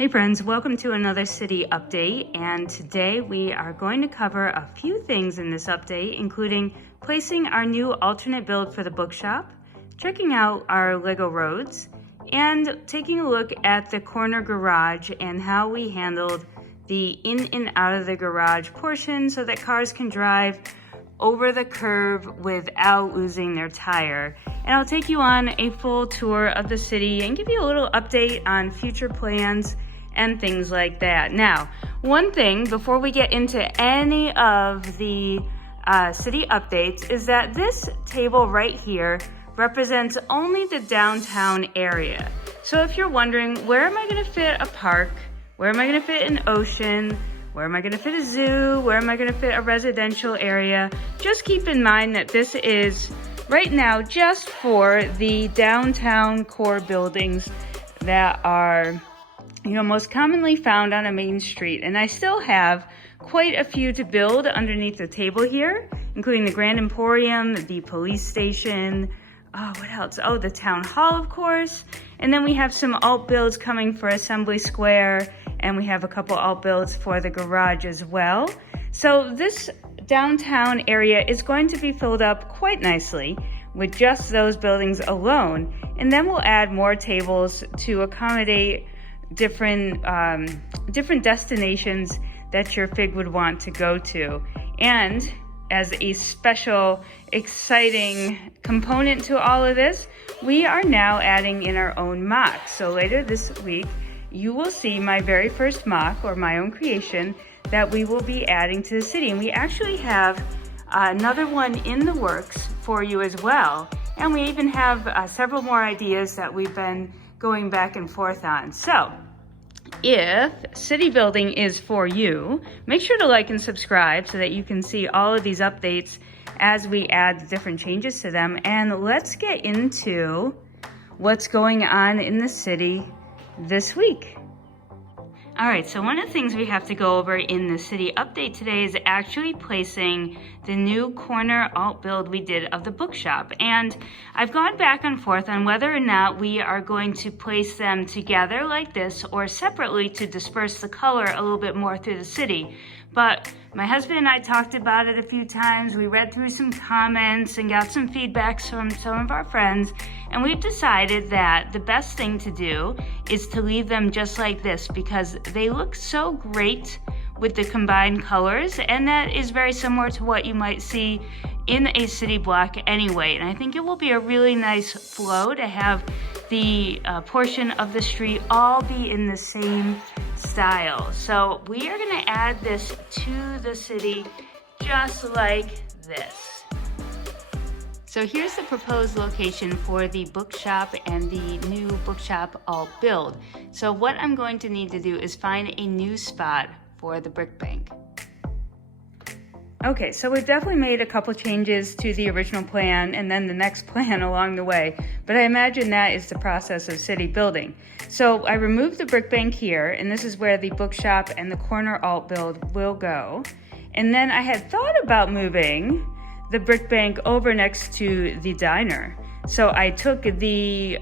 Hey friends, welcome to another city update, and today we are going to cover a few things in this update, including placing our new alternate build for the bookshop, checking out our Lego roads, and taking a look at the corner garage and how we handled the in and out of the garage portion so that cars can drive over the curve without losing their tire. And I'll take you on a full tour of the city and give you a little update on future plans and things like that. Now, one thing before we get into any of the city updates is that this table right here represents only the downtown area. So if you're wondering, where am I going to fit a park? Where am I going to fit an ocean? Where am I going to fit a zoo? Where am I going to fit a residential area? Just keep in mind that this is right now just for the downtown core buildings that are most commonly found on a main street. And I still have quite a few to build underneath the table here, including the Grand Emporium, the police station, what else? Oh, the town hall, of course. And then we have some alt builds coming for Assembly Square, and we have a couple alt builds for the garage as well. So this downtown area is going to be filled up quite nicely with just those buildings alone. And then we'll add more tables to accommodate different destinations that your FIG would want to go to. And as a special, exciting component to all of this, we are now adding in our own mock. So later this week, you will see my very first mock, or my own creation, that we will be adding to the city. And we actually have another one in the works for you as well. And we even have several more ideas that we've been going back and forth on. So if city building is for you, make sure to like and subscribe so that you can see all of these updates as we add different changes to them. And let's get into what's going on in the city this week. All right, so one of the things we have to go over in the city update today is actually placing the new corner alt build we did of the bookshop. And I've gone back and forth on whether or not we are going to place them together like this or separately to disperse the color a little bit more through the city. But my husband and I talked about it a few times. We read through some comments and got some feedbacks from some of our friends, and we've decided that the best thing to do is to leave them just like this because they look so great with the combined colors, and that is very similar to what you might see in a city block anyway. And I think it will be a really nice flow to have the portion of the street all be in the same style. So we are going to add this to the city just like this. So here's the proposed location for the bookshop and the new bookshop alt build. So what I'm going to need to do is find a new spot for the brick bank. Okay, so we've definitely made a couple changes to the original plan and then the next plan along the way, but I imagine that is the process of city building. So I removed the brick bank here, and this is where the bookshop and the corner alt build will go. And then I had thought about moving the brick bank over next to the diner. So I took the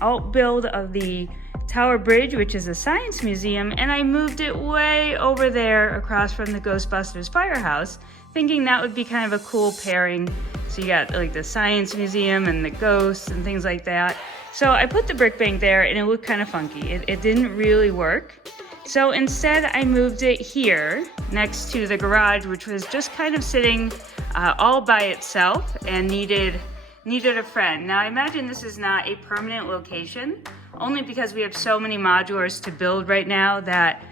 alt build of the Tower Bridge, which is a science museum, and I moved it way over there across from the Ghostbusters firehouse, thinking that would be kind of a cool pairing. So you got like the science museum and the ghosts and things like that. So I put the brick bank there and it looked kind of funky. It didn't really work. So instead I moved it here next to the garage, which was just kind of sitting all by itself and needed a friend. Now I imagine this is not a permanent location, only because we have so many modulars to build right now that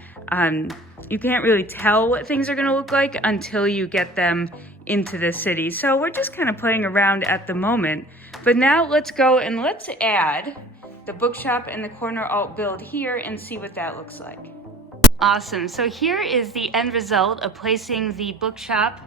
you can't really tell what things are gonna look like until you get them into the city. So we're just kind of playing around at the moment. But now let's go and let's add the bookshop and the corner alt build here and see what that looks like. Awesome, so here is the end result of placing the bookshop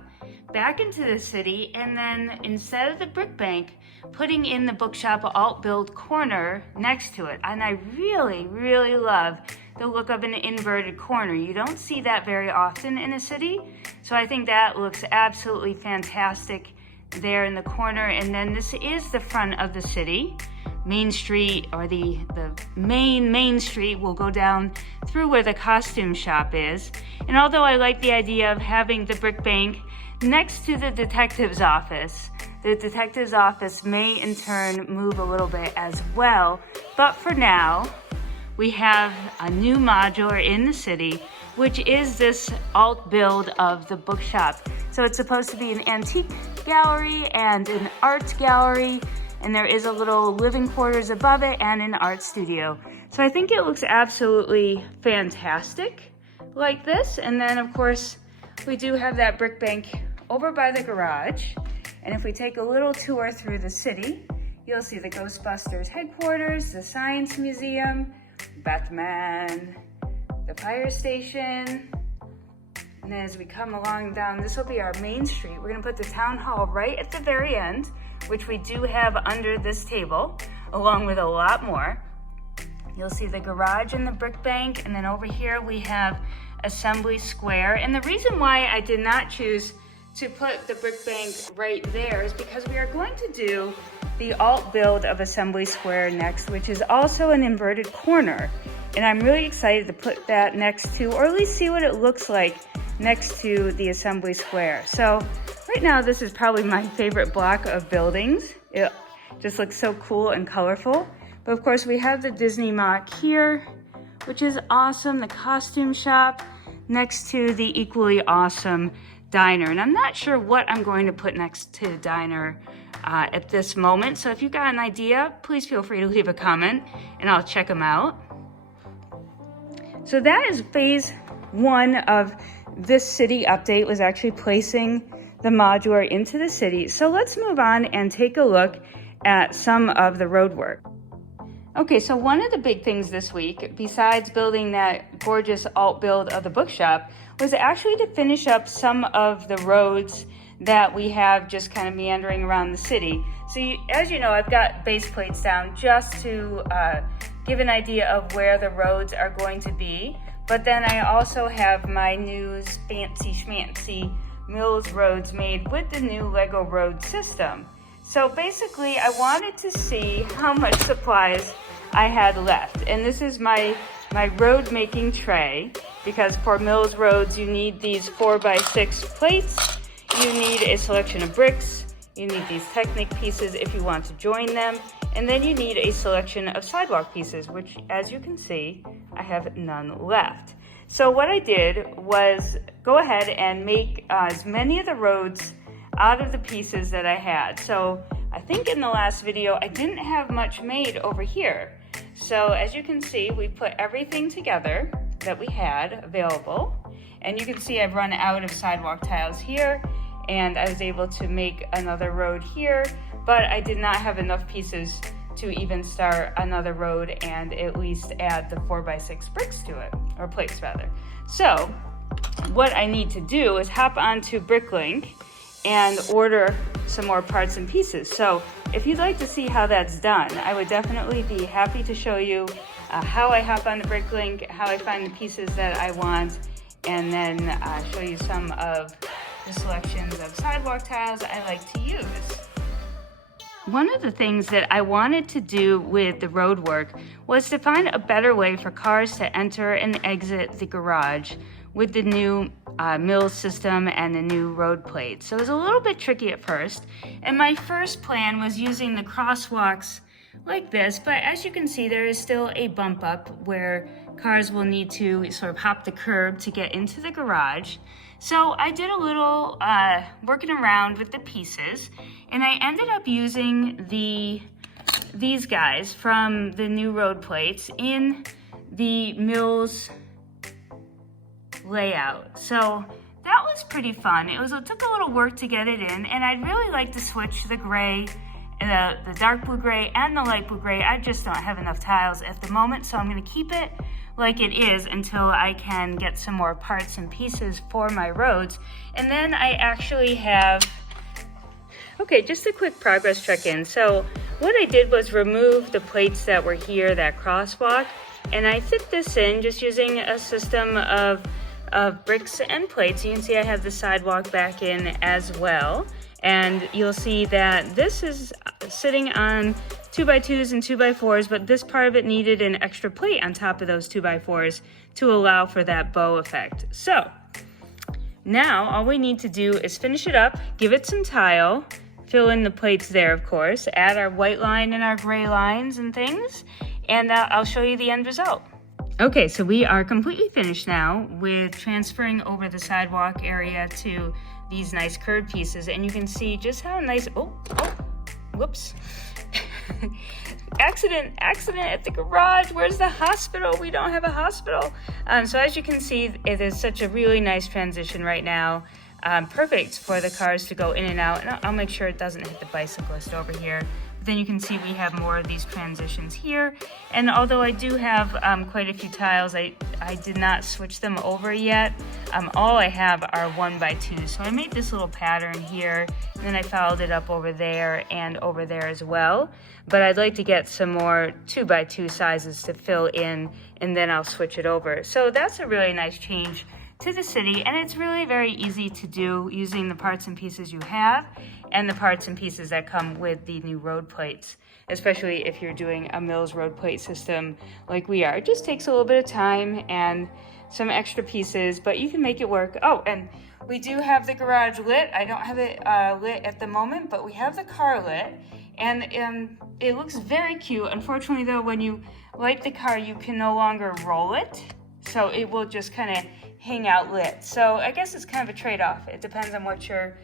back into the city, and then instead of the brick bank, putting in the bookshop alt build corner next to it. And I really, really love the look of an inverted corner. You don't see that very often in a city, so I think that looks absolutely fantastic there in the corner. And then this is the front of the city. Main Street, or the main street, will go down through where the costume shop is. And although I like the idea of having the brick bank next to the detective's office, the detective's office may in turn move a little bit as well. But for now, we have a new modular in the city, which is this alt build of the bookshop. So it's supposed to be an antique gallery and an art gallery, and there is a little living quarters above it and an art studio. So I think it looks absolutely fantastic like this. And then of course, we do have that brick bank over by the garage. And if we take a little tour through the city, you'll see the Ghostbusters headquarters, the Science Museum, Batman, the fire station. And then as we come along down, this will be our main street. We're gonna put the town hall right at the very end, which we do have under this table, along with a lot more. You'll see the garage and the brick bank, and then over here we have Assembly Square. And the reason why I did not choose to put the brick bank right there is because we are going to do the alt build of Assembly Square next, which is also an inverted corner. And I'm really excited to put that next to, or at least see what it looks like next to the Assembly Square. So right now, this is probably my favorite block of buildings. It just looks so cool and colorful. But of course, we have the Disney Mock here, which is awesome. The costume shop next to the equally awesome diner. And I'm not sure what I'm going to put next to the diner at this moment. So if you got an idea, please feel free to leave a comment and I'll check them out. So that is phase one of this city update, was actually placing the modular into the city. So let's move on and take a look at some of the road work. Okay, so one of the big things this week, besides building that gorgeous alt build of the bookshop, was actually to finish up some of the roads that we have just kind of meandering around the city. So as you know, I've got base plates down just to give an idea of where the roads are going to be. But then I also have my new fancy schmancy Mills roads made with the new Lego road system. So basically, I wanted to see how much supplies I had left. And this is my road making tray, because for Mills roads, you need these 4x6 plates. You need a selection of bricks. You need these Technic pieces if you want to join them. And then you need a selection of sidewalk pieces, which, as you can see, I have none left. So what I did was go ahead and make as many of the roads out of the pieces that I had. So I think in the last video, I didn't have much made over here. So as you can see, we put everything together that we had available. And you can see I've run out of sidewalk tiles here, and I was able to make another road here, but I did not have enough pieces to even start another road and at least add the 4x6 bricks to it, or plates rather. So what I need to do is hop onto Bricklink and order some more parts and pieces. So if you'd like to see how that's done, I would definitely be happy to show you how I hop on the Bricklink, how I find the pieces that I want, and then show you some of the selections of sidewalk tiles I like to use. One of the things that I wanted to do with the road work was to find a better way for cars to enter and exit the garage with the new Mills system and the new road plates. So it was a little bit tricky at first, and my first plan was using the crosswalks like this, but as you can see, there is still a bump up where cars will need to sort of hop the curb to get into the garage. So I did a little working around with the pieces, and I ended up using these guys from the new road plates in the Mills layout. So that was pretty fun. It took a little work to get it in, and I'd really like to switch the gray, the dark blue gray and the light blue gray. I just don't have enough tiles at the moment, so I'm gonna keep it like it is until I can get some more parts and pieces for my roads. And then I actually have, okay, just a quick progress check-in. So what I did was remove the plates that were here, that crosswalk, and I fit this in just using a system of bricks and plates. You can see I have the sidewalk back in as well. And you'll see that this is sitting on 2x2s and 2x4s, but this part of it needed an extra plate on top of those 2x4s to allow for that bow effect. So now all we need to do is finish it up, give it some tile, fill in the plates there, of course, add our white line and our gray lines and things, and I'll show you the end result. Okay, so we are completely finished now with transferring over the sidewalk area to these nice curved pieces, and you can see just how nice, whoops. accident at the garage. Where's the hospital? We don't have a hospital. So as you can see, it is such a really nice transition right now. Perfect for the cars to go in and out, and I'll make sure it doesn't hit the bicyclist over here. Then you can see we have more of these transitions here. And although I do have quite a few tiles, I did not switch them over yet. All I have are 1x2. So I made this little pattern here, and then I followed it up over there and over there as well. But I'd like to get some more 2x2 sizes to fill in, and then I'll switch it over. So that's a really nice change to the city, and it's really very easy to do using the parts and pieces you have and the parts and pieces that come with the new road plates, especially if you're doing a Mills road plate system like we are. It just takes a little bit of time and some extra pieces, but you can make it work. Oh, and we do have the garage lit. I don't have it lit at the moment, but we have the car lit, and it looks very cute. Unfortunately though, when you light the car, you can no longer roll it, so it will just kind of hang out lit. So I guess it's kind of a trade-off. It depends on what you're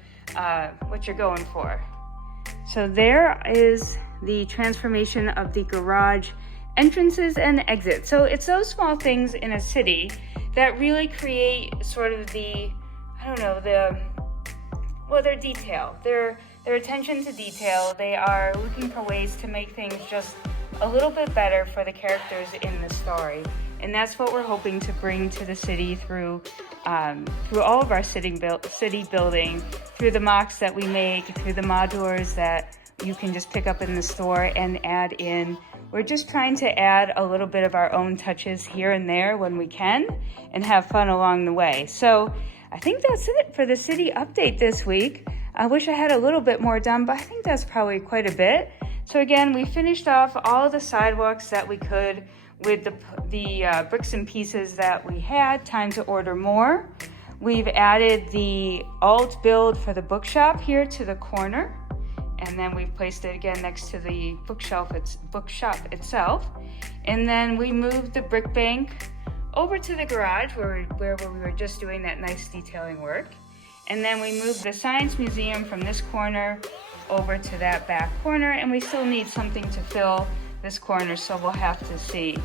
going for. So there is the transformation of the garage entrances and exits. So it's those small things in a city that really create sort of the, I don't know, their detail, their attention to detail. They are looking for ways to make things just a little bit better for the characters in the story. And that's what we're hoping to bring to the city through all of our city building, through the mocks that we make, through the modulars that you can just pick up in the store and add in. We're just trying to add a little bit of our own touches here and there when we can, and have fun along the way. So I think that's it for the city update this week. I wish I had a little bit more done, but I think that's probably quite a bit. So again, we finished off all of the sidewalks that we could with the bricks and pieces that we had. Time to order more. We've added the alt build for the bookshop here to the corner, and then we've placed it again next to the bookshop itself. And then we moved the brick bank over to the garage where we were just doing that nice detailing work. And then we moved the science museum from this corner over to that back corner, and we still need something to fill this corner, so we'll have to see.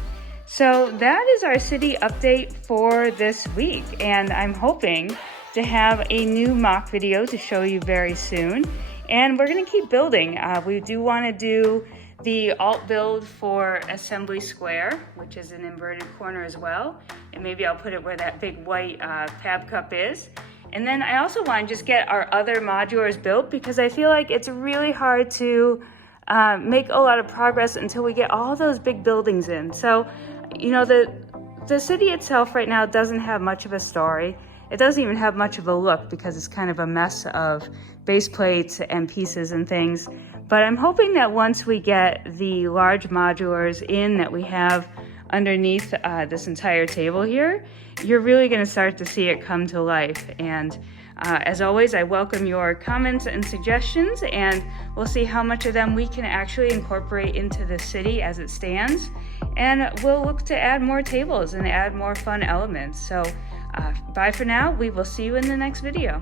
So that is our city update for this week, and I'm hoping to have a new mock video to show you very soon. And we're gonna keep building. We do wanna do the alt build for Assembly Square, which is an inverted corner as well. And maybe I'll put it where that big white tab cup is. And then I also want to just get our other modulars built, because I feel like it's really hard to make a lot of progress until we get all those big buildings in. So, you know, the city itself right now doesn't have much of a story. It doesn't even have much of a look, because it's kind of a mess of base plates and pieces and things. But I'm hoping that once we get the large modulars in that we have underneath this entire table here, you're really going to start to see it come to life. And as always, I welcome your comments and suggestions, and we'll see how much of them we can actually incorporate into the city as it stands. And we'll look to add more tables and add more fun elements. So bye for now. We will see you in the next video.